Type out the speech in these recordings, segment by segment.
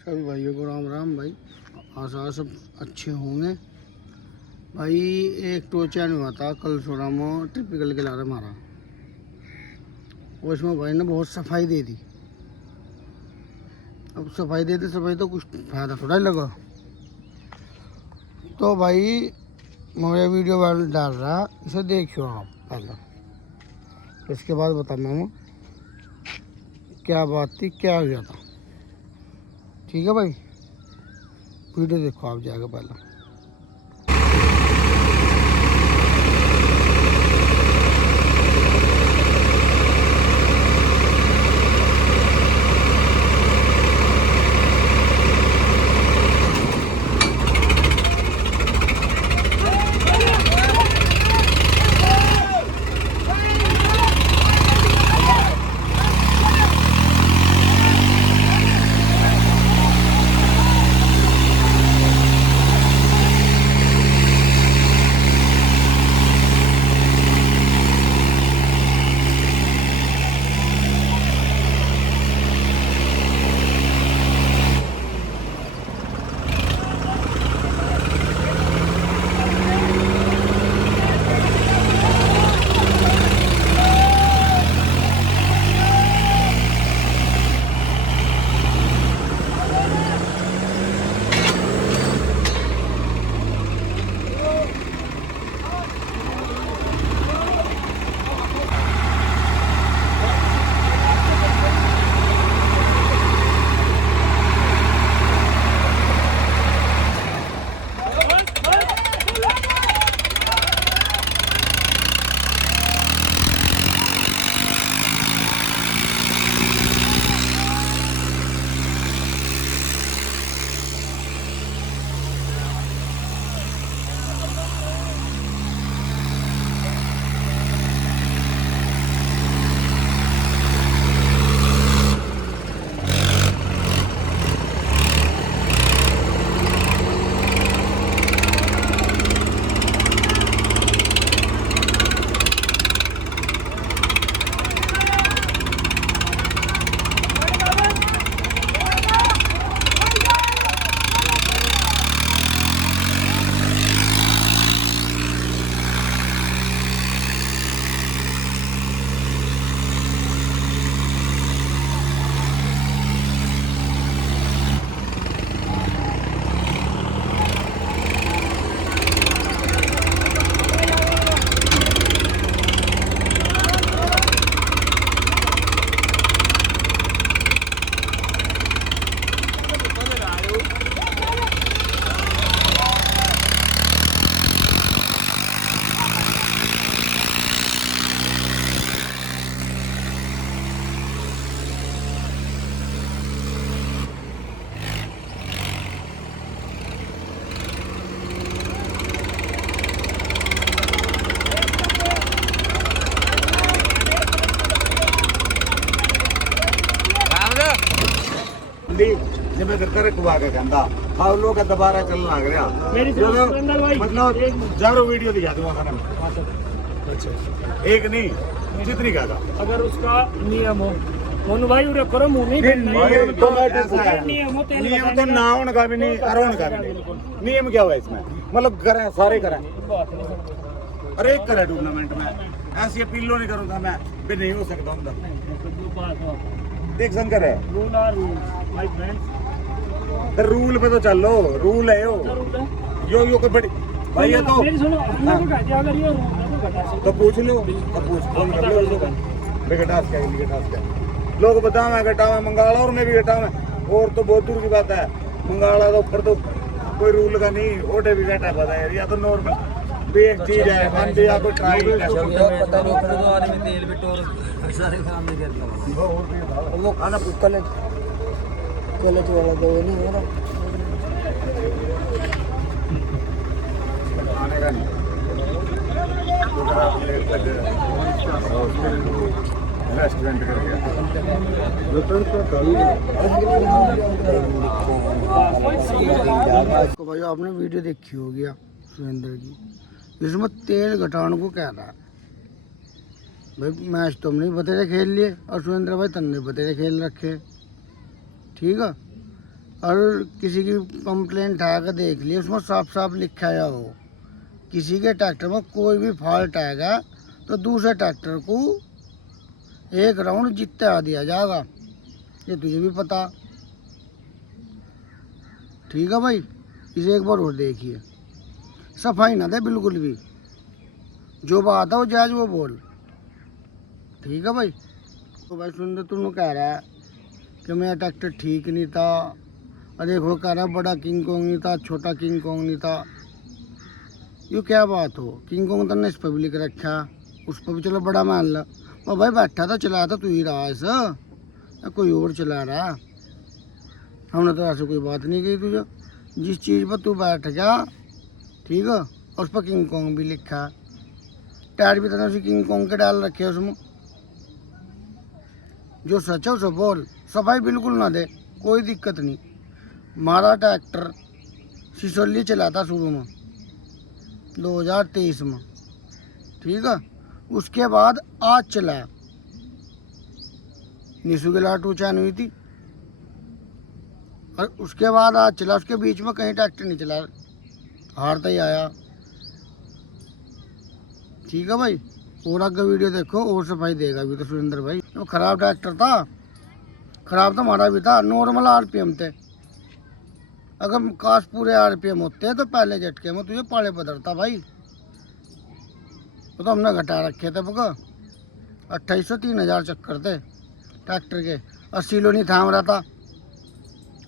सभी भाइयों को राम राम भाई। आशा सब अच्छे होंगे भाई। एक टोचा नहीं हुआ था कल सोना में टिपिकल के ला रहे मारा, उसमें भाई ने बहुत सफाई दे दी। अब सफाई दे दी, सफाई तो कुछ फायदा थोड़ा ही लगा। तो भाई मैं वीडियो वाले डाल रहा, इसे देखियो आप पहले, इसके बाद बताना मैं क्या बात थी, क्या हो गया था। ठीक है भाई, वीडियो देखो आप जाके पहले। जिम्मे करता रखवा के कहता हाँ लोग का दोबारा चलना लग रहा मतलब जारो वीडियो दिखा दूंगा खाना में। अच्छा एक नहीं जितनी का अगर उसका नियम हो मोनू भाई उरे करो मुंह नहीं नियम तो ना होने का भी नहीं अरोन का भी नहीं। नियम क्या हुआ इसमें मतलब करें सारे करें अरे एक करे टूर्नामेंट में ऐसी अपीलो नहीं करूँगा मैं भी नहीं हो सकता हूँ। देख शंकर है रूल पे तो चलो रूल है यो कोई बड़ी भाई ये तो पूछ लो फोन कर लो घटास क्या लोग बताओ मैं घटा में मंगाला और मैं भी घटा में और तो बहुत दूर की बात है। मंगाला तो ऊपर तो कोई रूल का नहीं ओटे भी घटा पता है या तो नॉर्मल भी एक चीज है मान या कोई ट्राई पता नहीं ऊपर तो आदमी तेल भी टोर सारे काम नहीं करता वो खाना कलेज वाला तो नहीं हो रहा खाने का नहीं रेस्टोरेंट कर गया तो भाई आपने वीडियो देखी होगी सुरेंद्र की, इसमें तेल घटाने को कह रहा है भाई। मैच तुम नहीं बतेरे खेल लिए और सुरेंद्र भाई तन्ने बतेरे खेल रखे, ठीक है। और किसी की कंप्लेंट उठा कर देख लिए, उसमें साफ साफ लिखा आया हो किसी के ट्रैक्टर में कोई भी फॉल्ट आएगा तो दूसरे ट्रैक्टर को 1 राउंड जिता दिया जाएगा, ये तुझे भी पता। ठीक है भाई, इसे एक बार और देखिए, सफाई ना दे बिल्कुल भी, जो बात है वो जायज वो बोल। ठीक है भाई। तो भाई सुन, तुम कह रहा है कि मेरा ट्रैक्टर ठीक नहीं था, और देखो कह रहा बड़ा किंग कोंग नहीं था, छोटा किंग कोंग नहीं था। ये क्या बात हो, किंग कोंग तो इस पर भी लिख रखा, उस पर भी चलो बड़ा मान ला। और भाई बैठा था चलाया था तू ही रहा ऐसा, या कोई और चला रहा? हमने तो ऐसे कोई बात नहीं की तुझे। जिस चीज़ पर तू बैठ गया, ठीक है, और उस पर किंग कोंग भी लिखा, टायर भी तरह से किंग कोंग के डाल रखे उसमें। जो सच है उसे बोल, सफाई बिल्कुल ना दे, कोई दिक्कत नहीं। हमारा ट्रैक्टर सिसोली चला था शुरू में 2023 में, ठीक है, उसके बाद आज चलाया। निशु के लाटू चैन हुई थी और उसके बाद आज चला, उसके बीच में कहीं ट्रैक्टर नहीं चला, हारता ही आया। ठीक है भाई, और आगे वीडियो देखो और सफाई देगा अभी तो सुरेंद्र भाई। तो खराब ट्रैक्टर था, खराब तो हमारा भी था, नॉर्मल आरपीएम थे। अगर काश पूरे आरपीएम होते तो पहले झटके में तुझे पाले बदलता भाई। तो हमने घटा रखे थे पका 2800 3000 चक्कर थे ट्रैक्टर के, 80 लो नहीं थाम रहा था,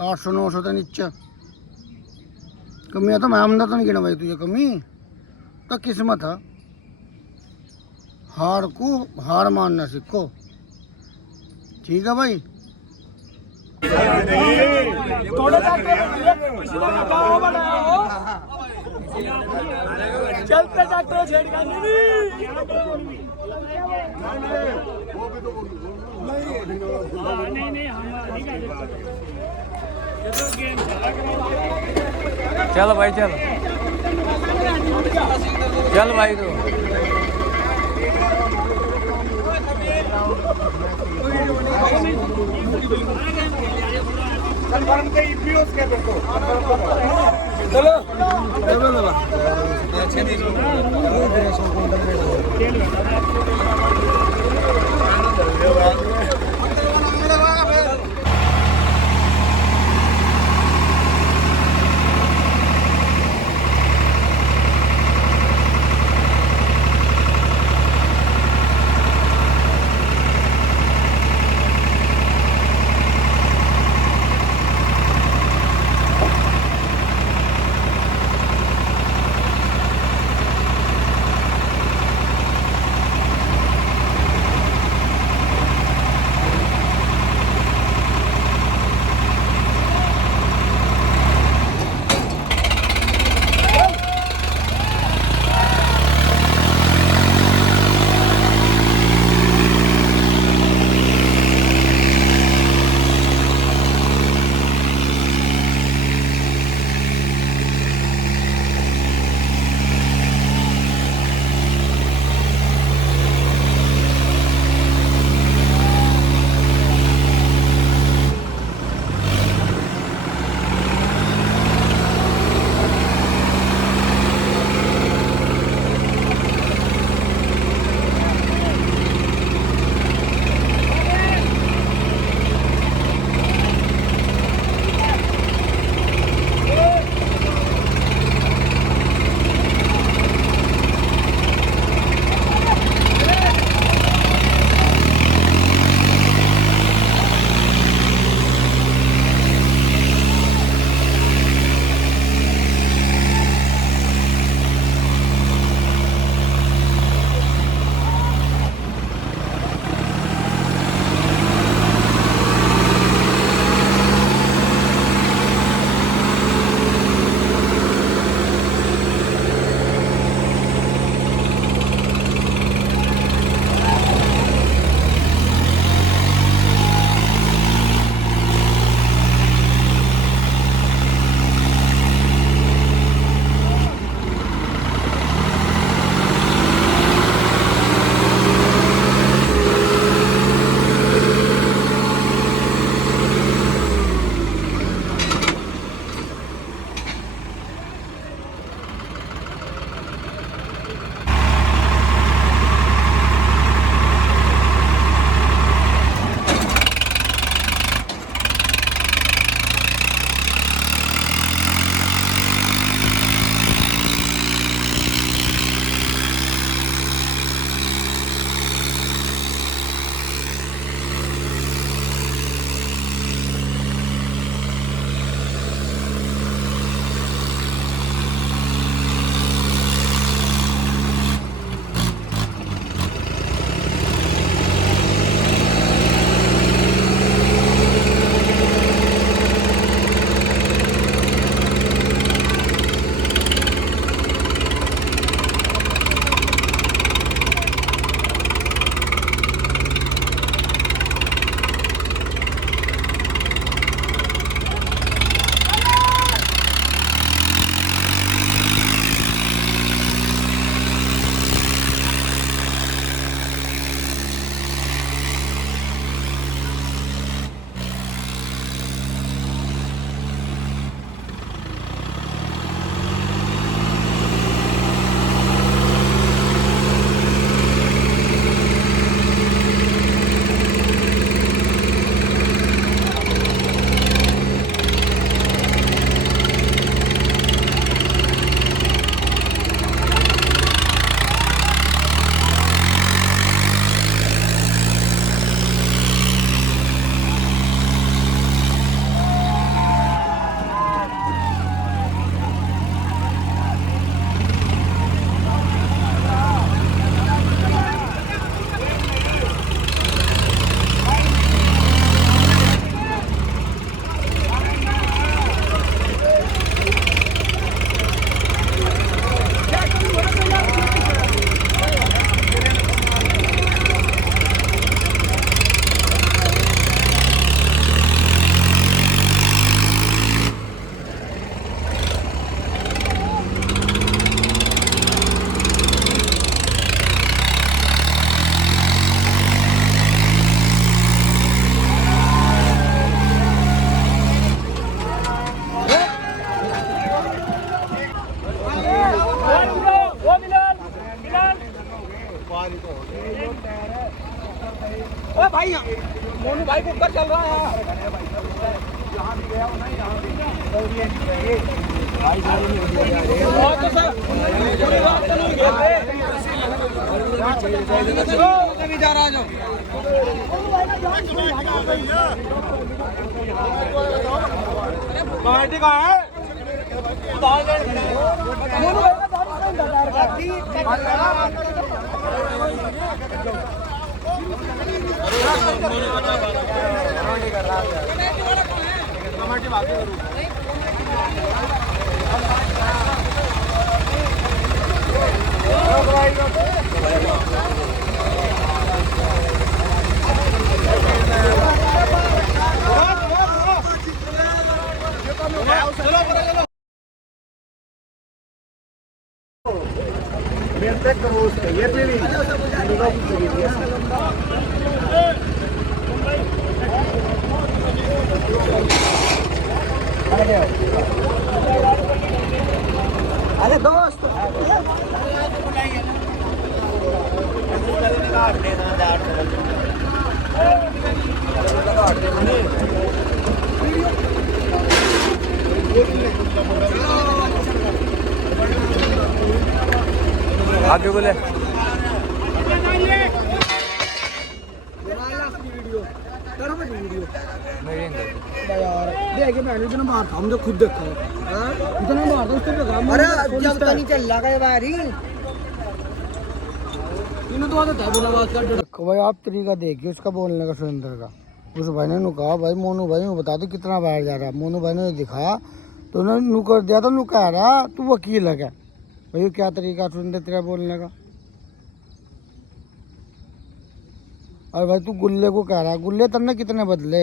800 900 तो नीचे। कमियाँ तो मैं हमने तो नहीं गिना भाई तुझे कमी, तो किस्मत है। हार को हार मानना सीखो। ठीक है भाई। चलते डॉक्टर छेड़खानी नहीं चल भाई, चल चल भाई तो चलो चल रहा है कमेटी का है मेरे तक करो उसके ये भी अरे दोस्त आगे बोले इतना मार था हम तो खुद देखा इतना मार था उसको अरे जब तक नहीं चल रहा है बारी इन्होंने तो आता बोला बात कर देखो भाई आप तरीका देखिए उसका बोलने का सुरेंद्र का। उस भाई ने नु कहा भाई मोनू भाई मैं बता दो कितना बाहर जा रहा है। मोनू भाई ने दिखा तो उन्होंने नु कर दिया तो नु कह रहा तू वकील है क्या भाई क्या तरीका सुरेंद्र तेरा बोलने का। और भाई तू गुल्ले को कह रहा गुल्ले तन्ने कितने बदले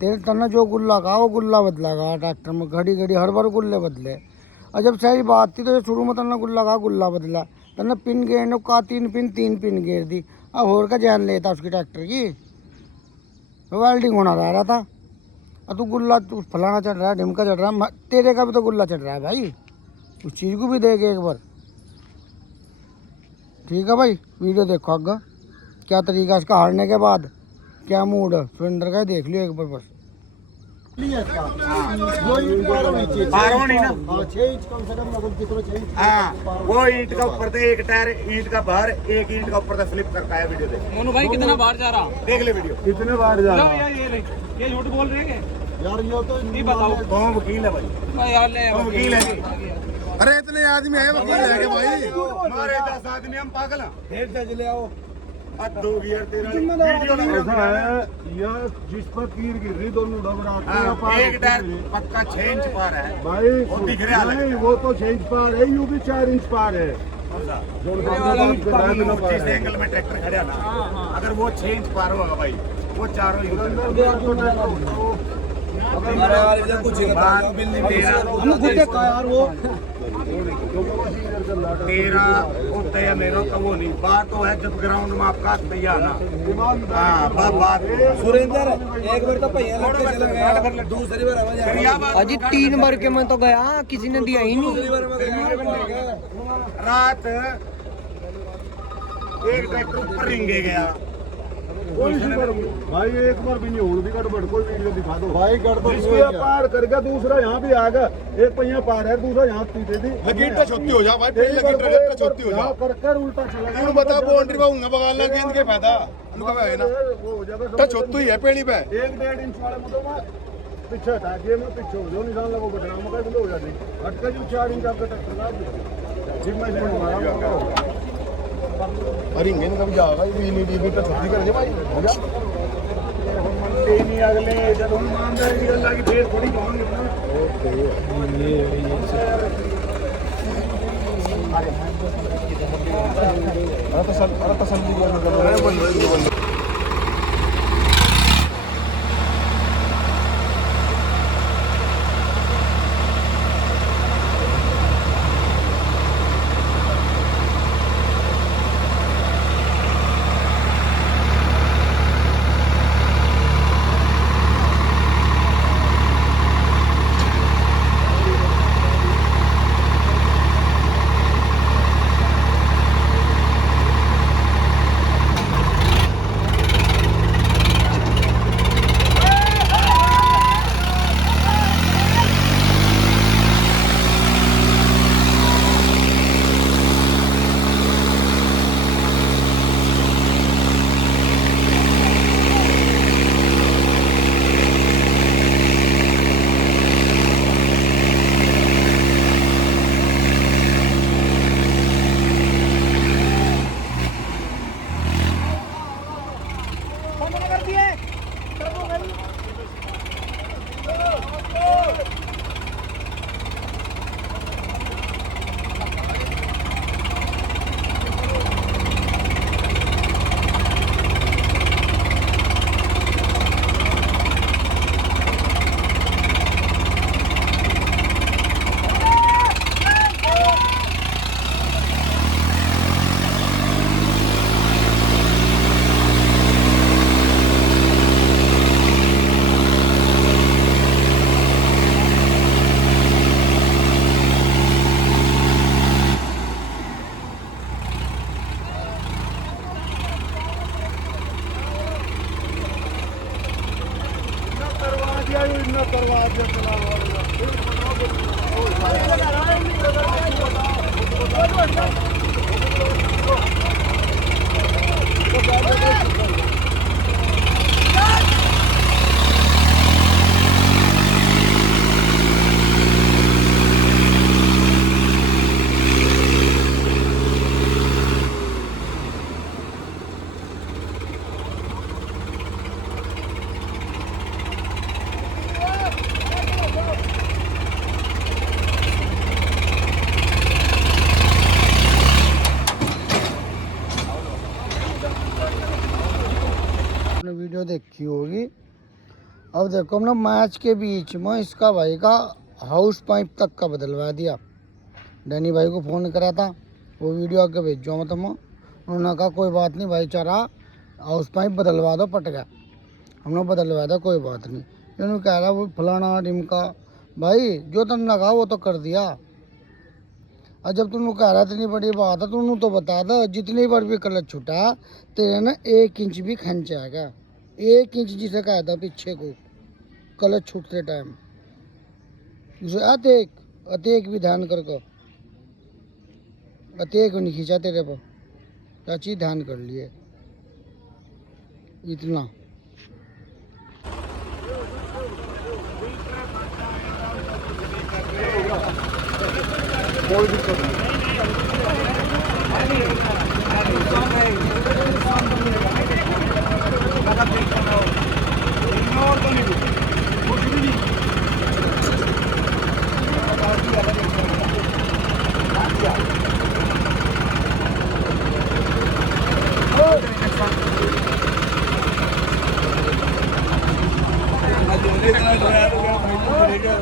तेरे तन्ने जो गुल्ला कहा वो गुल्ला बदला कहा ट्रैक्टर में घड़ी घड़ी हर बार गुल्ले बदले। और जब सही बात थी तो शुरू में तन्ने गुल्ला कहा गुल्ला बदला तन्ने पिन गेरने का तीन पिन गेर दी। अब होर का जान लेता उसकी ट्रैक्टर की वेल्डिंग होना रह रहा था। और तू गुल्ला तू फलाना चढ़ रहा है ढिमका चढ़ रहा है तेरे का भी तो गुल्ला चढ़ रहा है भाई उस चीज़ को भी देखे एक बार। ठीक है भाई वीडियो देखो आगे क्या तरीका इसका हारने के बाद क्या मूड है सुरेंद्र का देख लियो एक बार बस। वो ईंट का ऊपर से एक टायर ईंट का बाहर एक ईंट का ऊपर से स्लिप करता है वीडियो देख। मोनू भाई कितना बाहर जा रहा देख ले वीडियो कितने बार जा रहा है। ये झूठ बोल रहे हैं यार ये तो नहीं बताओ कौन वकील है भाई यार ले कौन वकील है जी? अरे इतने आदमी है वकील है क्या भाई हमारे 10 आदमी हम पागल हैं। फिर से ले आओ अब 2 गियर तेरा वीडियो ऐसा है यह जिस पर तीर गिर रही दोनों डबराते हाँ, एक टायर पक्का 6 इंच पार है भाई वो दिख रहा है। नहीं वो तो 6 इंच पार है यू भी 4 इंच पार है जिस एंगल में ट्रैक्टर खड़ा ना अगर वो 6 इंच पार होगा भाई वो चारों ही तेरा होता है मेरा तो वो नहीं बात तो है जब ग्राउंड में आपका तैयार ना हाँ बात सुरेंद्र एक बार तो भैया दूसरी बार अजी 3 बार के मैं तो गया किसी ने दिया ही नहीं। रात एक ट्रैक्टर ऊपर रिंगे गया भाई एक बार भी नहीं होड़ भी गड़बड़ कोई वीडियो दिखा दो भाई गड़बड़ पार कर गया दूसरा यहाँ भी आ गया एक पहिया पार है दूसरा यहाँ पीछे थी लगीटा छोटी हो जा भाई फिर लगीटा छोटी हो जा कर कर उल्टा चला तू बता बाउंड्री बाउंगा बगालना गेंद के फायदा उनका है ना वो हो जाएगा तो छोटू ही है पेड़ी पे 1.5 इंच वाले में तो मैं पीछे हटा के मैं पीछे हो जो निशान लगो बटना में कैसे हो जाती हटका जो 4 इंच आपका ट्रैक्टर का जिम में से मारा अरे इंगे कभी जाएगा ये नहीं तो छोटी कर दे भाई हो जा नहीं अगले जब हम ईमानदारी की गल की फिर थोड़ी कहोगे अरे तसल्ली आपने वीडियो देखी होगी। अब देखो हमने मैच के बीच में इसका भाई का हाउस पाइप तक का बदलवा दिया। डैनी भाई को फ़ोन करा था, वो वीडियो आगे भेजो मैं तुम। उन्होंने कहा कोई बात नहीं भाईचारा, हाउस पाइप बदलवा दो, पट गया। हमने बदलवा दिया, कोई बात नहीं। इन्होंने कह रहा वो फलाना ढिमका, भाई जो तुमने कहा वो तो कर दिया। और जब तुमने कह रहा इतनी बड़ी बात है, तुमने तो बता दो जितनी बार भी कलर छुटा तेरे ना 1 इंच भी खंच आएगा। 1 इंच जिसे कहा था पीछे को कलर छूटते टाइम, उसे अतेक भी ध्यान कर को, अतेक नहीं खींचा तेरे पर, चाची ध्यान कर लिए इतना। कोई दिक्कत नहीं।